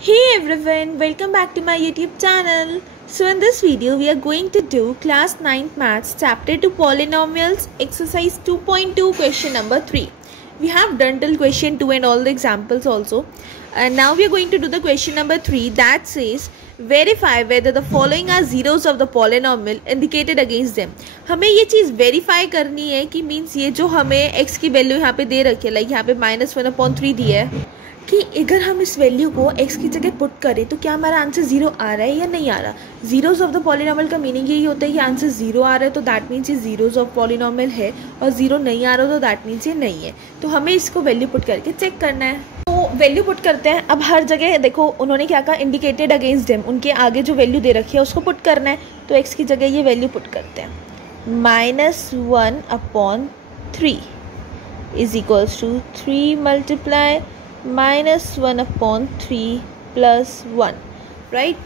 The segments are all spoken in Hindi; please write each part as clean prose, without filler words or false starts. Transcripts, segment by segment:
Hey everyone, welcome back to my YouTube channel. So in this video we are going to do class 9th maths chapter 2 polynomials exercise 2.2 question number 3. We have done till question 2 and all the examples also. And now we are going to do the question number 3 that says verify whether the following are zeros of the polynomial indicated against them. हमें ये चीज़ वेरीफाई करनी है कि मीन्स ये जो हमें x की वैल्यू यहाँ पे दे रखी है लाइक यहाँ पे -1/3 दी है कि अगर हम इस वैल्यू को x की जगह पुट करें तो क्या हमारा आंसर जीरो आ रहा है या नहीं आ रहा. जीरोज ऑफ द पॉलिनॉमियल का मीनिंग यही होता है कि आंसर जीरो आ रहा है तो दैट मीन्स ये जीरोज ऑफ पॉलिनॉमियल है और जीरो नहीं आ रहा तो दैट मीन्स ये नहीं है. तो हमें इसको वैल्यू पुट करके चेक करना है. तो वैल्यू पुट करते हैं. अब हर जगह देखो उन्होंने क्या कहा, इंडिकेटेड अगेंस्ट देम, उनके आगे जो वैल्यू दे रखी है उसको पुट करना है. तो x की जगह ये वैल्यू पुट करते हैं. -1/3 is equals to 3 multiply -1/3 + 1 right.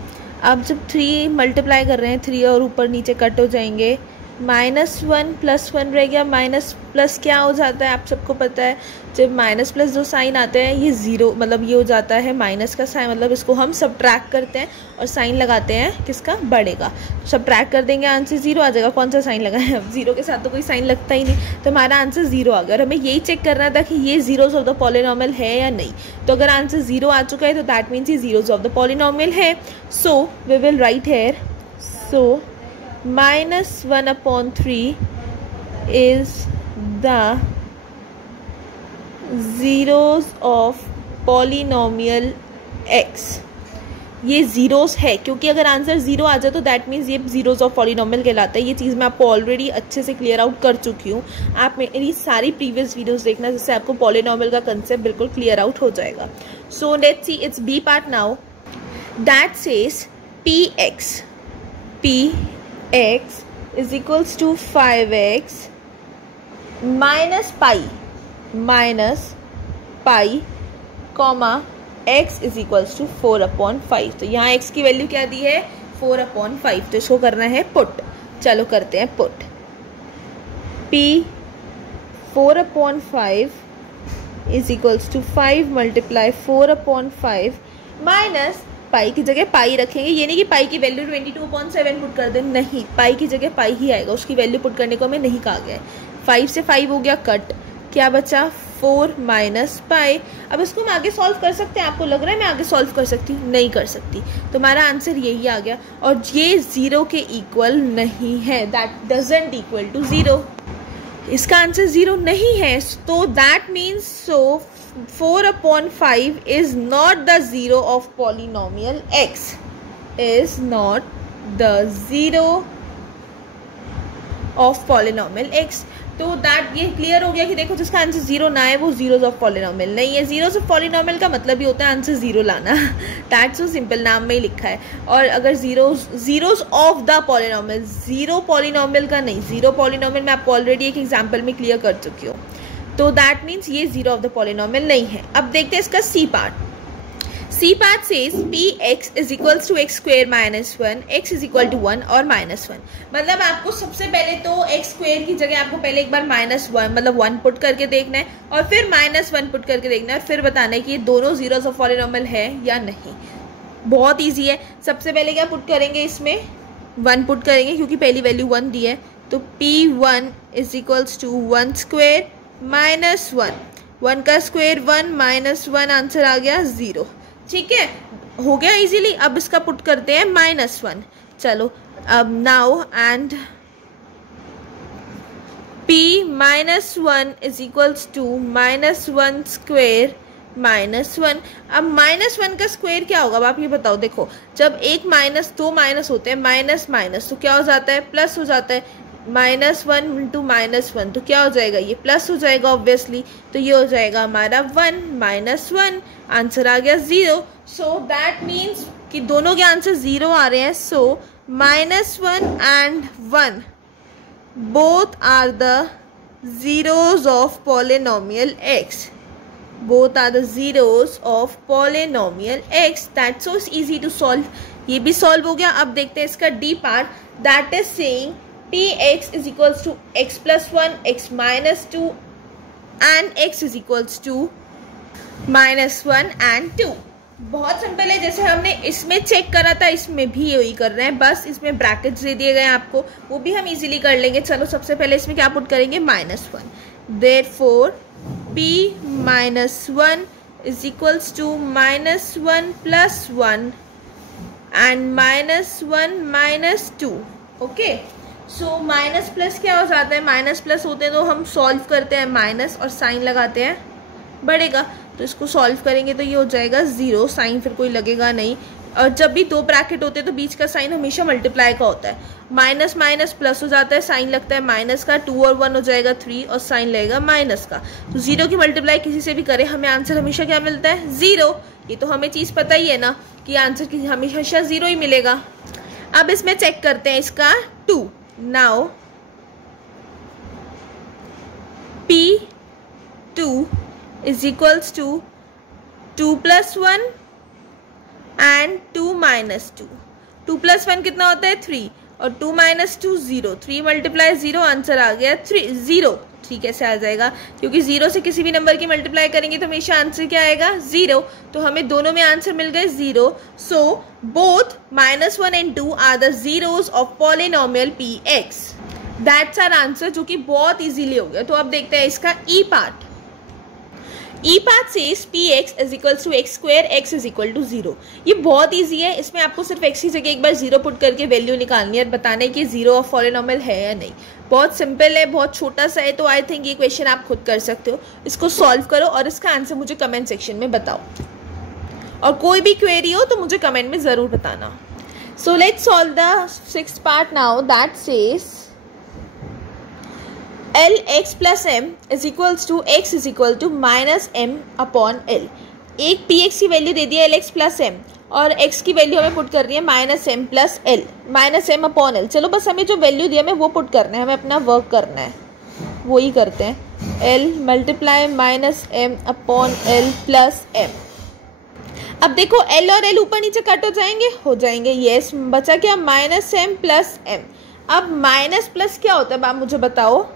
अब जब 3 मल्टीप्लाई कर रहे हैं 3 और ऊपर नीचे कट हो जाएंगे. -1 + 1 रह गया. माइनस प्लस क्या हो जाता है आप सबको पता है, जब माइनस प्लस जो साइन आते हैं ये ज़ीरो मतलब ये हो जाता है माइनस का साइन, मतलब इसको हम सब्ट्रैक्ट करते हैं और साइन लगाते हैं किसका, बढ़ेगा. सब्ट्रैक्ट कर देंगे आंसर ज़ीरो आ जाएगा. कौन सा साइन लगाए, अब ज़ीरो के साथ तो कोई साइन लगता ही नहीं तो हमारा आंसर ज़ीरो आ गया. और हमें यही चेक करना था कि ये जीरोज ऑफ द पॉलिनॉमियल है या नहीं. तो अगर आंसर ज़ीरो आ चुका है तो दैट मीन्स ये जीरोज ऑफ द पॉलिनॉमियल है. So we will write here so -1/3 is the zeros of polynomial x. ये जीरोस है क्योंकि अगर आंसर जीरो आ जाए तो दैट मीन्स ये जीरोस ऑफ पॉलिनॉमियल कहलाता है. ये चीज़ मैं आपको ऑलरेडी अच्छे से क्लियर आउट कर चुकी हूँ. आप मेरी सारी प्रीवियस वीडियोस देखना जिससे आपको पॉलिनॉमियल का कंसेप्ट बिल्कुल क्लियर आउट हो जाएगा. So let's see it's B part now that says px is equals to 5x -pi comma x is equals to 4/5. तो यहाँ x की वैल्यू क्या दी है, 4/5. तो इसको करना है पुट. चलो करते हैं put. p 4/5 is equals to 5 multiply 4/5 minus pi की जगह पाई रखेंगे. ये नहीं कि पाई की वैल्यू 22/7 पुट कर दें, नहीं, पाई की जगह पाई ही आएगा. उसकी वैल्यू पुट करने को हमें नहीं कहा गया है. 5 से 5 हो गया कट, क्या बचा 4 माइनस पाई. अब इसको हम आगे सॉल्व कर सकते हैं. आपको लग रहा है मैं आगे सॉल्व कर सकती हूँ, नहीं कर सकती. तो हमारा आंसर यही आ गया और ये ज़ीरो के इक्वल नहीं है. That doesn't equal to zero. इसका आंसर ज़ीरो नहीं है. तो that means so 4/5 is not the zero of polynomial x. Is not the zero of polynomial x. तो दैट ये क्लियर हो गया कि देखो जिसका आंसर जीरो ना है वो जीरोज ऑफ पॉलिनॉमियल नहीं है. जीरोज ऑफ पॉलिनॉमियल का मतलब ही होता है आंसर जीरो लाना. दैट सो सिंपल, नाम में ही लिखा है. और अगर zeros of the polynomial, zero polynomial का नहीं. जीरो पॉलिनॉमियल मैं आपको ऑलरेडी एक एग्जाम्पल में क्लियर कर चुकी हूँ. तो दैट मीन्स ये जीरो ऑफ द पॉलिनॉमियल नहीं है. अब देखते हैं इसका C part. C part says px is equals to x square minus 1, x is equal to 1 और -1. मतलब आपको सबसे पहले तो x स्क्वेयर की जगह आपको पहले एक बार -1 मतलब 1 पुट करके देखना है और फिर -1 पुट करके देखना है और फिर बताना है कि ये दोनों जीरोस ऑफ पॉलिनॉमियल है या नहीं. बहुत ईजी है. सबसे पहले क्या पुट करेंगे, इसमें 1 पुट करेंगे क्योंकि पहली वैल्यू 1 दी है. तो p1 is equals to 1 square -1, 1 का स्क्वेयर 1 -1, आंसर आ गया 0. ठीक है, हो गया इजीली. अब इसका पुट करते हैं -1. चलो अब now and p -1 is equals to -1 square -1. अब -1 का स्क्वेयर क्या होगा, अब आप ये बताओ. देखो जब एक माइनस दो माइनस होते हैं माइनस माइनस तो क्या हो जाता है, प्लस हो जाता है. -1 इंटू -1 तो क्या हो जाएगा, ये प्लस हो जाएगा ऑब्वियसली. तो ये हो जाएगा हमारा 1 -1, आंसर आ गया 0. सो दैट मीन्स कि दोनों के आंसर 0 आ रहे हैं. So -1 and 1 both are the zeros of polynomial x. Both are the zeros of polynomial x. That's so easy to solve. ये भी सॉल्व हो गया. अब देखते हैं इसका D part. That is saying px is equals to x plus 1, x minus 2 and x is equals to -1 and 2. बहुत सिंपल है, जैसे हमने इसमें चेक करा था इसमें भी यही कर रहे हैं, बस इसमें ब्रैकेट्स दे दिए गए हैं आपको, वो भी हम इजीली कर लेंगे। चलो सबसे पहले इसमें क्या पुट करेंगे, -1, therefore p -1 is equals to -1 + 1 and -1 - 2। Okay, so minus plus क्या हो जाता है, माइनस प्लस होते हैं तो हम सॉल्व करते हैं माइनस और साइन लगाते हैं बढ़ेगा, तो इसको सॉल्व करेंगे तो ये हो जाएगा 0, साइन फिर कोई लगेगा नहीं। और जब भी 2 ब्रैकेट होते हैं तो बीच का साइन हमेशा मल्टीप्लाई का होता है, माइनस माइनस प्लस हो जाता है, साइन लगता है माइनस का, 2 और 1 हो जाएगा 3 और साइन लगेगा माइनस का। तो 0 की मल्टीप्लाई किसी से भी करें हमें आंसर हमेशा क्या मिलता है, 0। ये तो हमें चीज़ पता ही है ना कि आंसर की हमेशा 0 ही मिलेगा। अब इसमें चेक करते हैं इसका 2। Now P2 is equals to 2 + 1 and 2 - 2। 2 + 1 कितना होता है 3 और 2 - 2 0। 3 × 0 आंसर आ गया 0। ठीक है, कैसे आ जाएगा, क्योंकि 0 से किसी भी नंबर की मल्टीप्लाई करेंगे तो हमेशा आंसर क्या आएगा 0। तो हमें दोनों में आंसर मिल गए 0। So both -1 and 2 are the zeros of polynomial px। That's our answer, जो कि बहुत इजीली हो गया। तो अब देखते हैं इसका E part. E part says px is equals to x², x is equal to 0। ये बहुत इजी है, इसमें आपको सिर्फ x की जगह एक बार 0 पुट करके वैल्यू निकालनी है और बताना है कि 0 ऑफ पॉलिनोमियल है या नहीं। बहुत सिंपल है, बहुत छोटा सा है, तो आई थिंक ये क्वेश्चन आप खुद कर सकते हो। इसको सॉल्व करो और इसका आंसर मुझे कमेंट सेक्शन में बताओ, और कोई भी क्वेरी हो तो मुझे कमेंट में ज़रूर बताना। So let's solve the 6th part now. That says Lx + m is equals to x is equal to -m/L। एक px की वैल्यू दे दिया Lx + m और x की वैल्यू हमें पुट करनी है -m + L, -m/L। चलो बस हमें जो वैल्यू दिया हमें वो पुट करना है, हमें अपना वर्क करना है, वो ही करते हैं। L × -m/L + m। अब देखो L और L ऊपर नीचे कट हो जाएंगे, यस। बचा क्या, -m + m। अब माइनस प्लस क्या होता है, आप मुझे बताओ।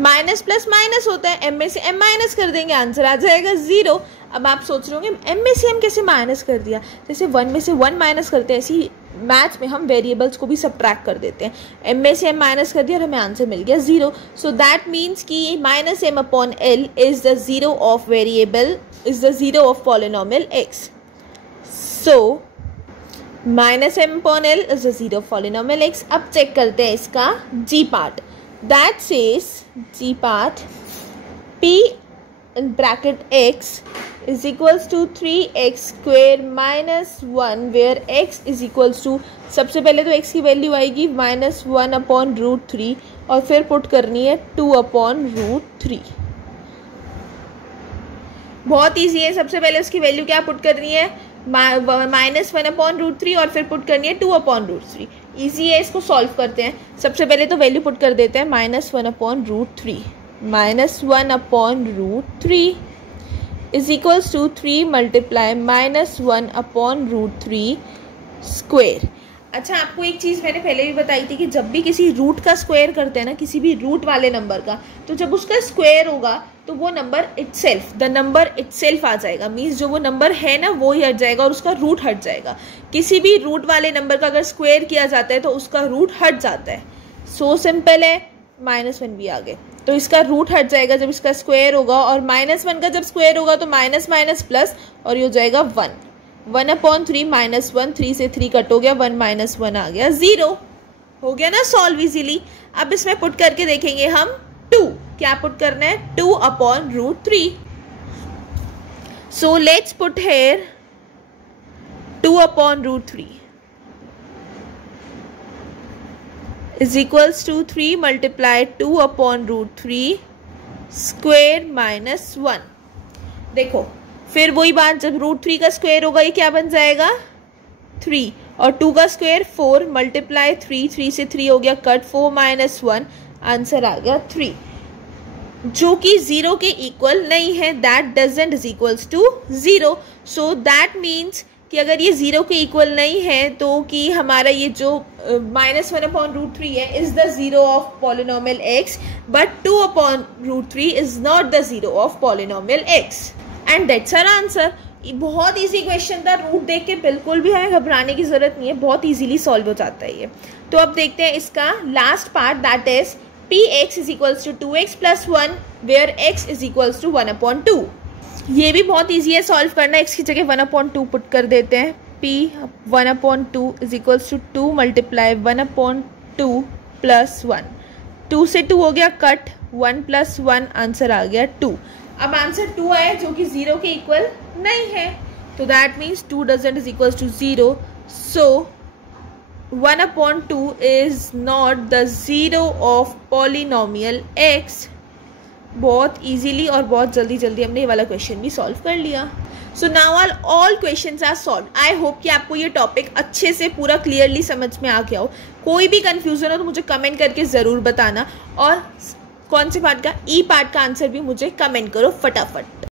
माइनस प्लस माइनस होता है, m में से m माइनस कर देंगे, आंसर आ जाएगा 0। अब आप सोच रहे होंगे m में से m कैसे माइनस कर दिया, जैसे 1 में से 1 माइनस करते हैं, ऐसी मैथ्स में हम वेरिएबल्स को भी सब्ट्रैक्ट कर देते हैं। m में से m माइनस कर दिया और हमें आंसर मिल गया 0। सो दैट मीन्स कि -m/L is the 0 of variable, is the 0 of polynomial x। So -m/L is the 0 of polynomial x। अब चेक करते हैं इसका g part. That says g part p in bracket x is equals to 3x² - 1 where x is equals to, सबसे पहले तो x की वैल्यू आएगी -1/√3 और फिर पुट करनी है 2/√3। बहुत ईजी है, सबसे पहले उसकी वैल्यू क्या पुट करनी है, -1/√3 और फिर पुट करनी है 2/√3। ईजी है, इसको सॉल्व करते हैं। सबसे पहले तो वैल्यू पुट कर देते हैं -1/√3। -1/√3 इज इक्वल्स टू 3 × -1/√3 स्क्वेयर। अच्छा, आपको एक चीज़ मैंने पहले भी बताई थी कि जब भी किसी रूट का स्क्वायर करते हैं ना, किसी भी रूट वाले नंबर का, तो जब उसका स्क्वायर होगा तो वो number itself, the number itself आ जाएगा। मीन्स जो वो नंबर है ना वो ही हट जाएगा और उसका रूट हट जाएगा। किसी भी रूट वाले नंबर का अगर स्क्वायर किया जाता है तो उसका रूट हट जाता है। सो सिंपल है, -1 भी आ गए तो इसका रूट हट जाएगा जब इसका स्क्वायर होगा, और -1 का जब स्क्वायर होगा तो माइनस माइनस प्लस और ये हो जाएगा 1। 1/3 -1, 3 से 3 कट हो गया, 1 - 1 आ गया 0। हो गया ना सॉल्व इजीली। अब इसमें पुट करके देखेंगे हम 2, क्या पुट करना है, 2/√3। So let's put here 2/√3 is equals to 3 × 2/√3 square -1। देखो फिर वही बात, जब √3 का स्क्वायर होगा ये क्या बन जाएगा 3, और 2 का स्क्वायर 4 × 3, 3 से 3 हो गया कट, 4 - 1 आंसर आ गया 3, जो कि 0 के इक्वल नहीं है। That doesn't is equals to 0। So that means कि अगर ये 0 के इक्वल नहीं है तो कि हमारा ये जो -1/√3 है is the 0 of polynomial x, but 2/√3 is not the 0 of polynomial x, and that's our answer. बहुत इजी क्वेश्चन था, रूट देख के बिल्कुल भी हमें घबराने की ज़रूरत नहीं है, बहुत इजीली सॉल्व हो जाता है ये। तो अब देखते हैं इसका last part, that is p x is equals to 2x + 1 where x is equals to 1/2। ये भी बहुत ईजी है सॉल्व करना, x की जगह 1/2 पुट कर देते हैं। p 1/2 is equals to 2 × 1/2 + 1। 2 से 2 हो गया कट, 1 + 1 आंसर आ गया 2। अब आंसर 2 आया जो कि 0 के इक्वल नहीं है, तो that means 2 doesn't is equals to 0, so 1/2 is not the 0 of polynomial x। बहुत इजीली और बहुत जल्दी जल्दी हमने ये वाला क्वेश्चन भी सॉल्व कर लिया। So now all questions are solve. I hope कि आपको ये टॉपिक अच्छे से पूरा क्लियरली समझ में आ गया हो। कोई भी कंफ्यूजन हो तो मुझे कमेंट करके ज़रूर बताना, और कौन से पार्ट का, ई पार्ट का आंसर भी मुझे कमेंट करो फटाफट।